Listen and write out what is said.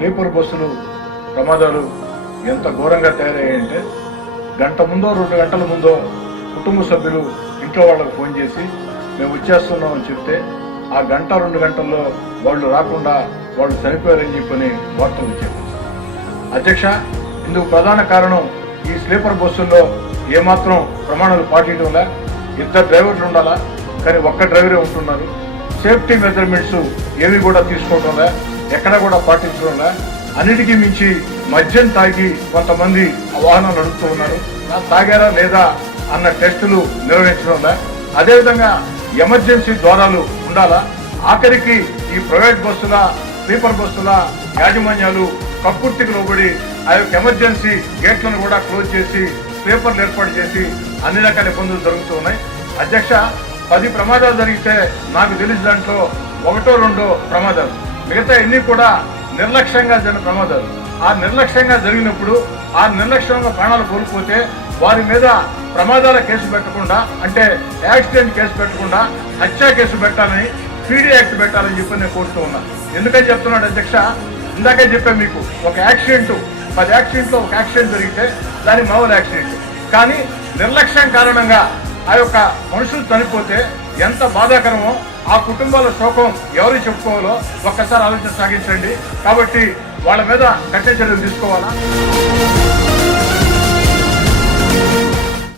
Sleeper బస్సులు ప్రమాదాలు ఎంత ఘోరంగా తయారయ్యాయంటే గంట ముందో 2 గంటల ముందో కుటుంబ సభ్యులు ఇంట్లో వాళ్ళకు ఫోన్ చేసి మేము వచ్చేస్తున్నామని చెప్తే ఆ గంట 2 గంటల్లో వాళ్ళు రాకుండా వాళ్ళు చనిపోయారని చెప్పని వార్తలు వచ్చాయి. అధ్యక్ష, ఇందుకు ప్రధాన కారణం ఈ స్లీపర్ బస్సుల్లో ఏమాత్రం ప్రమాణాలు పాటించడంలా. 2 డ్రైవర్లు ఉండాలా, కానీ ఒక్క డ్రైవరే ఉంటున్నారు. సేఫ్టీ మెజర్మెంట్స్ ఏవి కూడా తీసుకోవడంలా, ఎక్కడ కూడా పాటించడంలా. అన్నిటికీ మించి మద్యం తాగి కొంతమంది ఆ వాహనం నడుపుతూ ఉన్నారు. తాగారా లేదా అన్న టెస్టులు నిర్వహించడంలా. అదేవిధంగా ఎమర్జెన్సీ ద్వారాలు ఉండాలా. ఆఖరికి ఈ ప్రైవేట్ బస్సుల స్లీపర్ బస్సుల యాజమాన్యాలు కక్కుర్తికి లోబడి ఆ యొక్క ఎమర్జెన్సీ గేట్లను కూడా క్లోజ్ చేసి స్లీపర్లు ఏర్పాటు చేసి అన్ని రకాల ఇబ్బందులు జరుగుతూ ఉన్నాయి. అధ్యక్ష, 10 ప్రమాదాలు జరిగితే నాకు తెలిసి దాంట్లో 1-2 ప్రమాదాలు, మిగతా ఎన్ని కూడా నిర్లక్ష్యంగా జరిగిన ప్రమాదాలు. ఆ నిర్లక్ష్యంగా జరిగినప్పుడు ఆ నిర్లక్ష్యంగా ప్రాణాలు కోల్పోతే వారి మీద ప్రమాదాల కేసు పెట్టకుండా, అంటే యాక్సిడెంట్ కేసు పెట్టకుండా హత్యా కేసు పెట్టాలని, పీడీ యాక్ట్ పెట్టాలని చెప్పి నేను కోరుతూ ఉన్నా. ఎందుకని చెప్తున్నాడు అధ్యక్ష, ఇందాకే చెప్పాను మీకు, ఒక యాక్సిడెంట్ 10 యాక్సిడెంట్లో ఒక యాక్సిడెంట్ జరిగితే దాని మామూలు యాక్సిడెంట్, కానీ నిర్లక్ష్యం కారణంగా ఆ యొక్క మనుషులు చనిపోతే ఎంత బాధాకరమో, ఆ కుటుంబాల శోకం ఎవరు చెప్పుకోవాలో ఒక్కసారి ఆలోచన సాగించండి. కాబట్టి వాళ్ళ మీద కఠిన చర్యలు తీసుకోవాలా.